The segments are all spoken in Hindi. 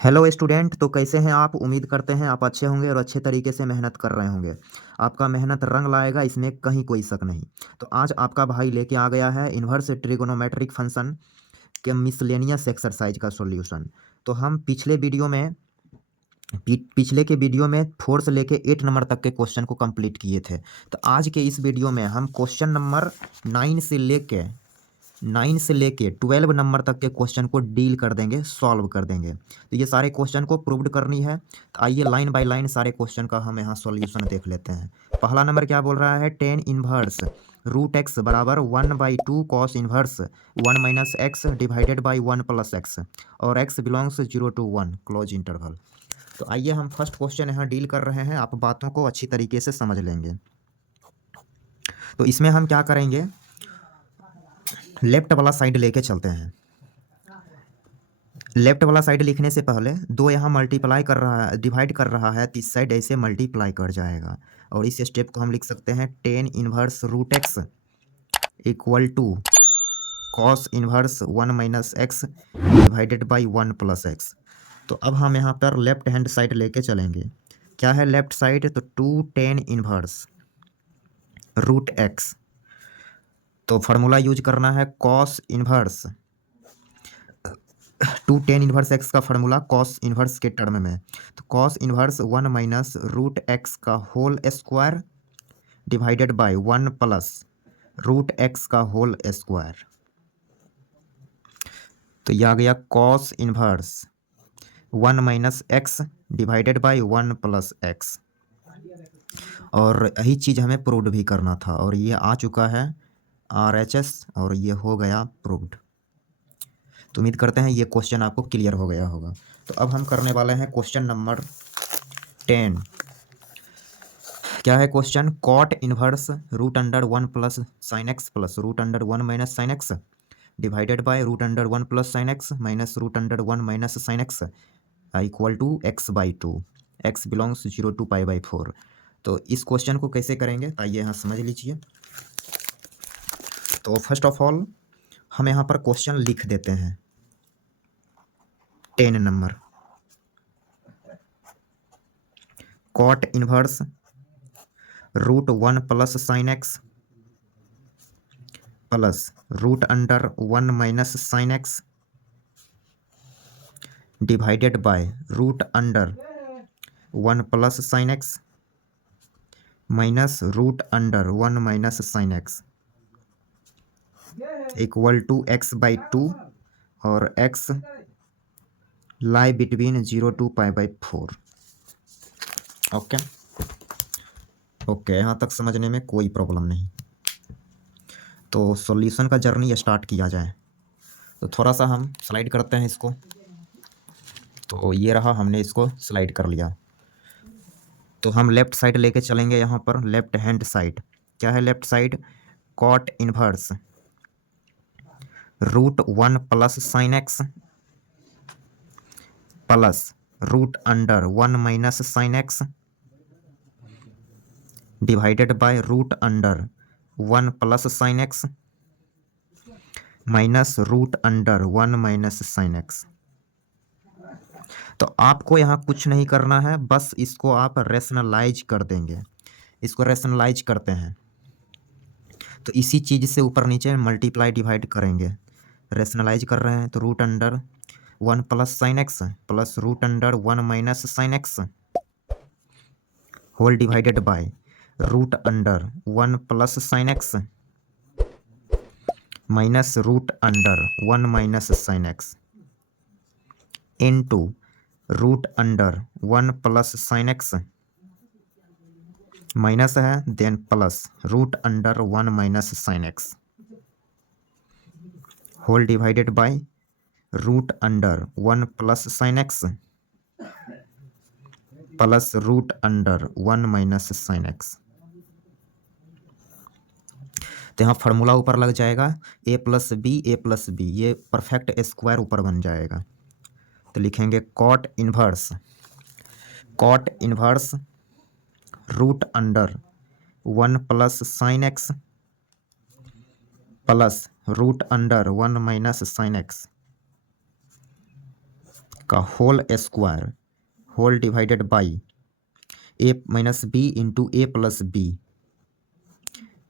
Hello student. तो कैसे हैं आप? उम्मीद करते हैं आप अच्छे होंगे और अच्छे तरीके से मेहनत कर रहे होंगे। आपका मेहनत रंग लाएगा, इसमें कहीं कोई शक नहीं। तो आज आपका भाई लेके आ गया है इन्वर्स ट्रिगोनोमेट्रिक फंक्शन के मिसलेनियस एक्सरसाइज का सॉल्यूशन। तो हम पिछले के वीडियो में 4 से लेके 8 नंबर तक के क्वेश्चन को कंप्लीट किए थे। तो आज के इस वीडियो में हम क्वेश्चन नंबर 9 से लेके 12 नंबर तक के क्वेश्चन को डील कर देंगे, सॉल्व कर देंगे। तो ये सारे क्वेश्चन को प्रूव्ड करनी है। तो आइए लाइन बाय लाइन सारे क्वेश्चन का हम यहाँ सॉल्यूशन देख लेते हैं। पहला नंबर क्या बोल रहा है? टेन इनवर्स रूट एक्स बराबर 1/2 cos inverse 1 - x divided by 1 + x और x belongs 0 to 1 close interval. तो आइए हम फर्स्ट क्वेश्चन यहाँ डील कर रहे हैं। आप बातों को अच्छी तरीके से समझ लेंगे। तो इसमें हम क्या करेंगे, लेफ्ट वाला साइड लेके चलते हैं। लेफ्ट वाला साइड लिखने से पहले दो यहाँ मल्टीप्लाई कर रहा है, डिवाइड कर रहा है, तो इस साइड ऐसे मल्टीप्लाई कर जाएगा। और इस स्टेप को हम लिख सकते हैं tan inverse root x equal to cos inverse 1 - x divided by 1 + x। तो अब हम यहाँ पर लेफ्ट हैंड साइड लेके चलेंगे। क्या है लेफ्ट साइड? तो 2 टेन इनवर्स रूट एक्स। तो फार्मूला यूज करना है cos inverse 2 tan inverse x का फार्मूला कॉस इनवर्स के टर्म में। तो कॉस इनवर्स 1 - रूट एक्स का whole square divided by 1 + root x का होल स्क्वायर। तो यह आ गया cos inverse 1 - x divided by 1 + x। और यही चीज़ हमें प्रूव्ड भी करना था और ये आ चुका है RHS और ये हो गया प्रूव्ड। तो उम्मीद करते हैं ये क्वेश्चन आपको क्लियर हो गया होगा। तो अब हम करने वाले हैं क्वेश्चन नंबर 10। क्या है question? Cot inverse root under 1 + sin x plus root under 1 - sin x divided by root under 1 + sin x minus root under 1 - sin x equal to x/2। x belongs 0 to π/4। तो इस क्वेश्चन को कैसे करेंगे तो आइए यहाँ समझ लीजिए। तो फर्स्ट ऑफ ऑल हम यहाँ पर क्वेश्चन लिख देते हैं 10 number. Cot inverse root 1 + sin x plus root under 1 - sin x divided by root under 1 + sin x minus root under 1 - sin x equal to x/2 और x lie between 0 to π/4। Okay okay, यहाँ तक समझने में कोई प्रॉब्लम नहीं। तो सॉल्यूशन का जर्नी स्टार्ट किया जाए। तो थोड़ा सा हम स्लाइड करते हैं इसको। तो ये रहा, हमने इसको स्लाइड कर लिया। तो हम लेफ्ट साइड लेके चलेंगे। यहाँ पर लेफ्ट हैंड साइड क्या है? Left side cot inverse root 1 + sin x plus root under 1 - sin x divided by root under 1 + sin x minus root under 1 - sin x। तो आपको यहाँ कुछ नहीं करना है, बस इसको आप रेशनलाइज कर देंगे। इसको रेशनलाइज करते हैं तो इसी चीज़ से ऊपर नीचे मल्टीप्लाई डिवाइड करेंगे। रेशनलाइज कर रहे हैं तो root under 1 + sin x plus root under 1 - sin x whole divided by root under 1 + sin x minus root under 1 - sin x into root under 1 + sin x minus है then plus root under 1 - sin x whole divided by root under 1 + sin x plus root under 1 - sin x। तो यहाँ फार्मूला ऊपर लग जाएगा a + b ये परफेक्ट स्क्वायर ऊपर बन जाएगा। तो लिखेंगे cot inverse root under 1 + sin x plus root under 1 - sin x का whole square whole divided by a minus b into a plus b,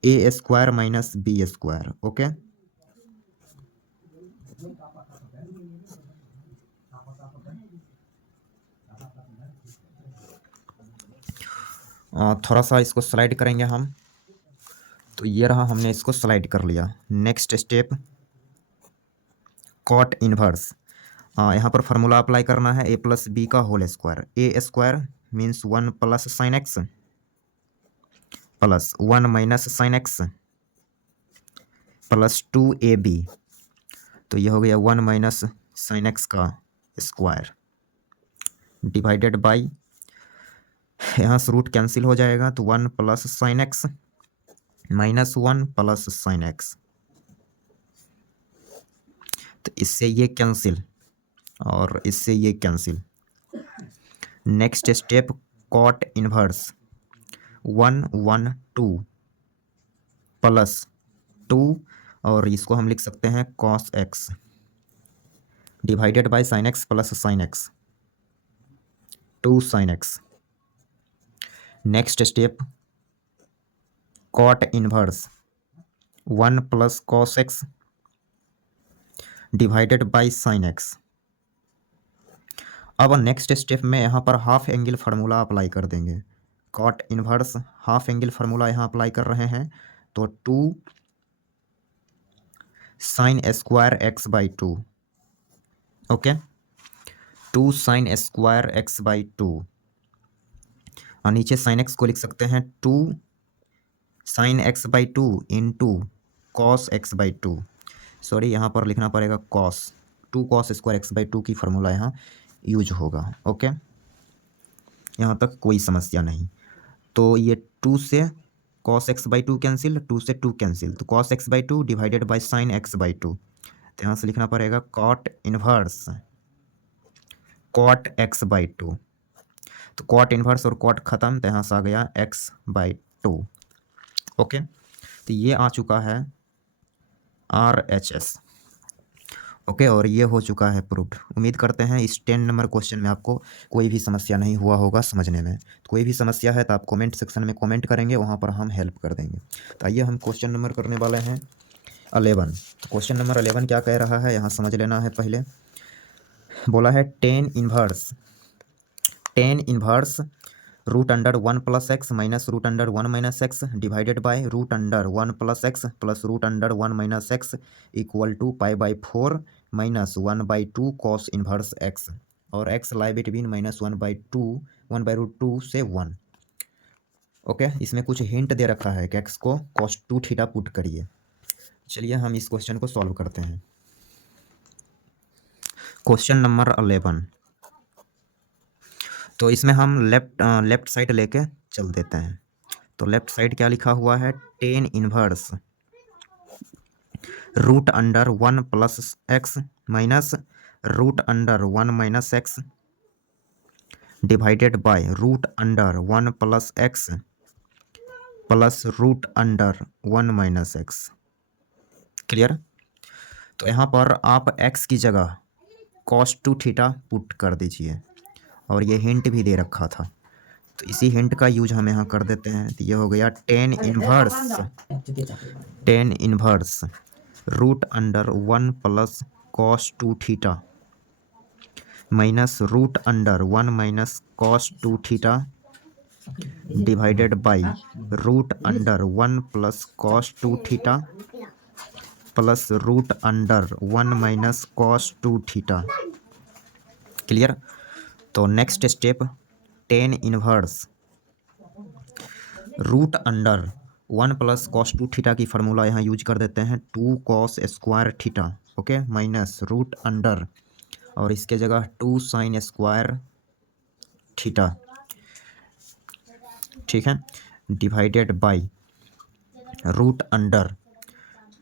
a square minus b square. Okay, थोड़ा सा इसको स्लाइड करेंगे हम। तो ये रहा, हमने इसको स्लाइड कर लिया। Next step cot inverse. यहाँ पर फार्मूला अप्लाई करना है, ए प्लस बी का whole square. A square means 1 plus sine x plus 1 minus sine x plus 2ab। तो ये हो गया 1 माइनस साइन एक्स का स्क्वायर डिवाइडेड बाई, यहाँ से रूट कैंसिल हो जाएगा, तो 1 plus sine x minus 1 plus sine x. तो इससे ये कैंसिल और इससे ये cancel. Next step cot inverse 1 1 2 plus 2, और इसको हम लिख सकते हैं cos x divided by sine x plus sine x 2 sine x. Next step cot inverse 1 plus cos x divided by sine x. अब नेक्स्ट स्टेप में यहाँ पर हाफ एंगल फार्मूला अप्लाई कर देंगे। Cot inverse half angle formula यहाँ अप्लाई कर रहे हैं, तो 2 sine square x by 2। Okay, 2 sine square x by 2, और नीचे साइन एक्स को लिख सकते हैं 2 sine x by 2 into cos x by 2। Sorry, यहाँ पर लिखना पड़ेगा cos 2 cos square x by 2 की फार्मूला यहाँ यूज होगा। ओके, यहाँ तक कोई समस्या नहीं। तो ये 2 से कॉस एक्स बाई 2 कैंसिल, 2 से 2 कैंसिल, तो cos x by 2 divided by sine x by 2। तो यहाँ से लिखना पड़ेगा cot inverse cot x by 2। तो कॉट इनवर्स और कॉट ख़त्म, तो यहाँ से आ गया एक्स बाई 2। ओके, तो ये आ चुका है RHS। ओके, और ये हो चुका है प्रूव्ड। उम्मीद करते हैं इस 10 नंबर क्वेश्चन में आपको कोई भी समस्या नहीं हुआ होगा समझने में। तो कोई भी समस्या है तो आप कमेंट सेक्शन में कमेंट करेंगे, वहाँ पर हम हेल्प कर देंगे। तो आइए हम क्वेश्चन नंबर करने वाले हैं 11। तो क्वेश्चन नंबर 11 क्या कह रहा है, यहाँ समझ लेना है। पहले बोला है tan inverse root under 1 plus x minus root under 1 minus x divided by root under 1 plus x plus root under 1 minus x equal to pi by 4 minus 1 by 2 cos inverse x, और x lie between minus 1 by root 2 से 1। ओके, इसमें कुछ हिंट दे रखा है कि एक्स को कॉस 2 थीटा पुट करिए। चलिए हम इस क्वेश्चन को सॉल्व करते हैं। क्वेश्चन नंबर 11, तो इसमें हम लेफ्ट साइड लेके चल देते हैं। तो लेफ्ट साइड क्या लिखा हुआ है, tan inverse root under 1 plus x minus root under 1 minus x divided by root under 1 plus x plus root under 1 minus x. Clear? तो यहाँ पर आप x की जगह cos 2 थीटा पुट कर दीजिए, और ये हिंट भी दे रखा था, तो इसी हिंट का यूज हम यहाँ कर देते हैं। तो ये हो गया tan inverse root under 1 plus cos 2 theta minus root under 1 minus cos 2 theta divided by root under 1 plus cos 2 theta plus root under 1 minus cos 2 theta. Clear? तो next step tan inverse root under 1 plus cos 2 theta की फार्मूला यहाँ यूज कर देते हैं 2 cos square theta. Okay, minus root under, और इसके जगह 2 साइन स्क्वायर थीटा, ठीक है, डिवाइडेड बाई रूट अंडर,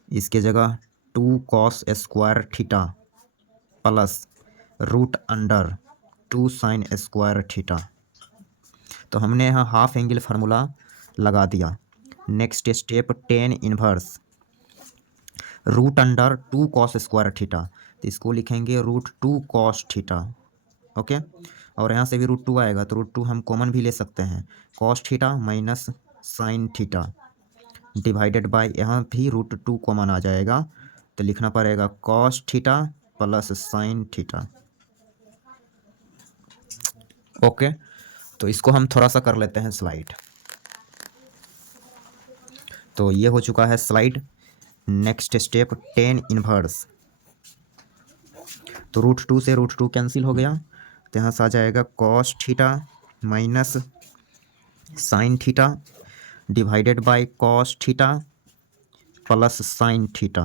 इसके जगह 2 cos square theta plus root under 2 sine square theta. तो हमने यहाँ हाफ एंगल फार्मूला लगा दिया। Next step tan inverse root under 2 cos square theta, तो इसको लिखेंगे रूट 2 कॉस थीटा ओके, और यहाँ से भी √2 आएगा तो √2 हम कॉमन भी ले सकते हैं, cos theta minus sine theta divided bye, यहाँ भी √2 कॉमन आ जाएगा तो लिखना पड़ेगा cos theta plus sine theta. Okay, तो इसको हम थोड़ा सा कर लेते हैं स्लाइड। तो ये हो चुका है slide. Next step tan inverse, तो √2 से √2 कैंसिल हो गया तो यहाँ से आ जाएगा cos theta minus sine theta divided by cos theta plus sine theta.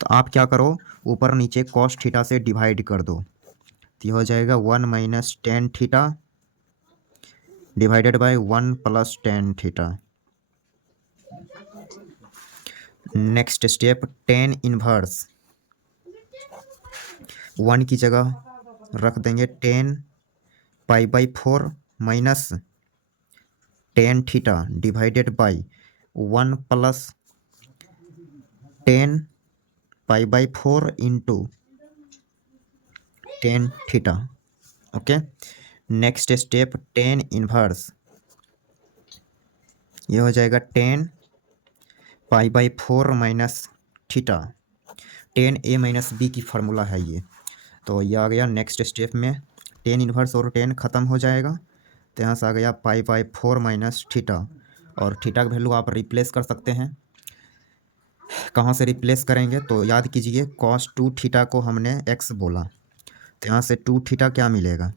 तो आप क्या करो, ऊपर नीचे कॉस थीटा से डिवाइड कर दो तो ये हो जाएगा 1 minus tan theta divided by 1 plus tan theta. Next step tan inverse, 1 की जगह रख देंगे 10π/4 minus tan theta divided by 1 plus 10π/4 into tan theta. Okay, next step tan inverse, ये हो जाएगा 10π/4 minus theta, 10a minus b की फार्मूला है ये, तो ये आ गया। नेक्स्ट स्टेप में टेन इनवर्स और 10 ख़त्म हो जाएगा तो यहाँ से आ गया π/4 माइनस थीटा, और थीटा का वैल्यू आप रिप्लेस कर सकते हैं। कहाँ से रिप्लेस करेंगे तो याद कीजिए cos 2 थीटा को हमने x बोला तो यहाँ से 2 थीटा क्या मिलेगा,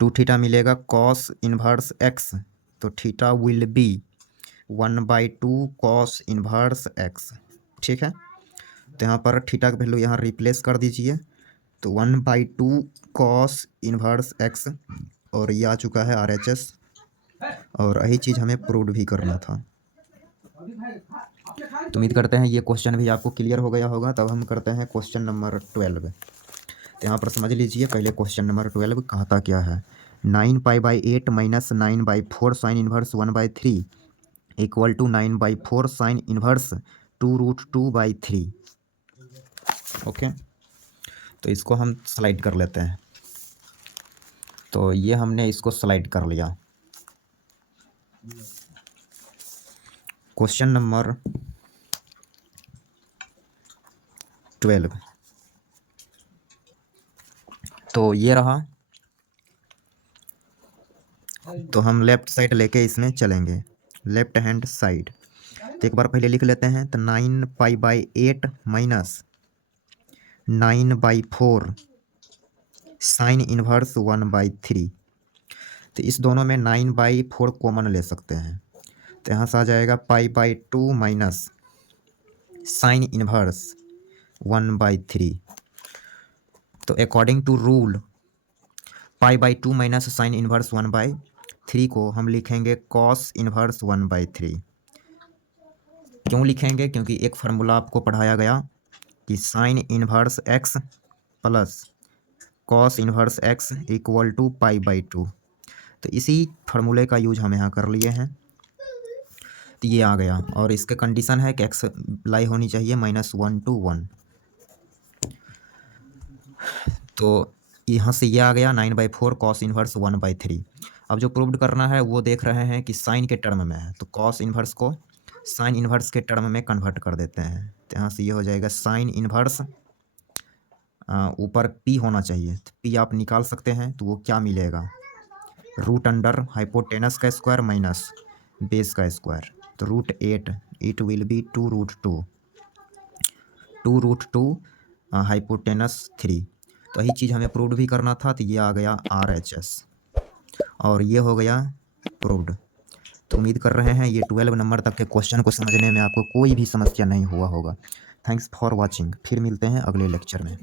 2 थीटा मिलेगा cos इनवर्स x, तो theta will be 1/2 cos inverse x। ठीक है, तो यहाँ पर थीटा का वैल्यू यहाँ रिप्लेस कर दीजिए तो 1/2 cos इनवर्स x, और ये आ चुका है RHS, और यही चीज़ हमें प्रूव भी करना था। तो उम्मीद करते हैं ये क्वेश्चन भी आपको क्लियर हो गया होगा। तब हम करते हैं क्वेश्चन नंबर 12। तो यहाँ पर समझ लीजिए पहले क्वेश्चन नंबर 12 कहता क्या है, 9π/8 minus 9/4 sine inverse 1/3 equal to 9/4 sine inverse 2√2/3। Okay, तो इसको हम स्लाइड कर लेते हैं। तो ये हमने इसको स्लाइड कर लिया। क्वेश्चन नंबर 12, तो ये रहा, तो हम लेफ़्ट साइड लेके इसमें चलेंगे, लेफ़्ट हैंड साइड। तो एक बार पहले लिख लेते हैं, तो 9π/8 माइनस 9/4 साइन इनवर्स 1/3, तो इस दोनों में 9/4 कॉमन ले सकते हैं तो यहाँ से आ जाएगा π/2 माइनस साइन इनवर्स 1/3। तो according to rule π/2 minus sine inverse 1/3 को हम लिखेंगे कॉस इनवर्स 1/3। क्यों लिखेंगे, क्योंकि एक फार्मूला आपको पढ़ाया गया कि sine inverse x plus cos inverse x equal to π/2, तो इसी फार्मूले का यूज हम यहाँ कर लिए हैं। तो ये आ गया, और इसके कंडीशन है कि x लाई होनी चाहिए -1 to 1। तो यहाँ से ये आ गया 9/4 कॉस इनवर्स 1/3। अब जो प्रूव्ड करना है वो देख रहे हैं कि साइन के टर्म में है, तो कॉस इनवर्स को साइन इनवर्स के टर्म में कन्वर्ट कर देते हैं। तो यहाँ से ये हो जाएगा साइन इनवर्स, ऊपर p होना चाहिए, तो p आप निकाल सकते हैं, तो वो क्या मिलेगा, √ हाइपोटेनस का स्क्वायर माइनस बेस का स्क्वायर, तो √8, इट विल बी 2√2 हाइपोटेनस 3। तो यही चीज़ हमें प्रूव्ड भी करना था, तो ये आ गया RHS, और ये हो गया प्रूव्ड। तो उम्मीद कर रहे हैं ये 12 नंबर तक के क्वेश्चन को समझने में आपको कोई भी समस्या नहीं हुआ होगा। थैंक्स फॉर वॉचिंग, फिर मिलते हैं अगले लेक्चर में।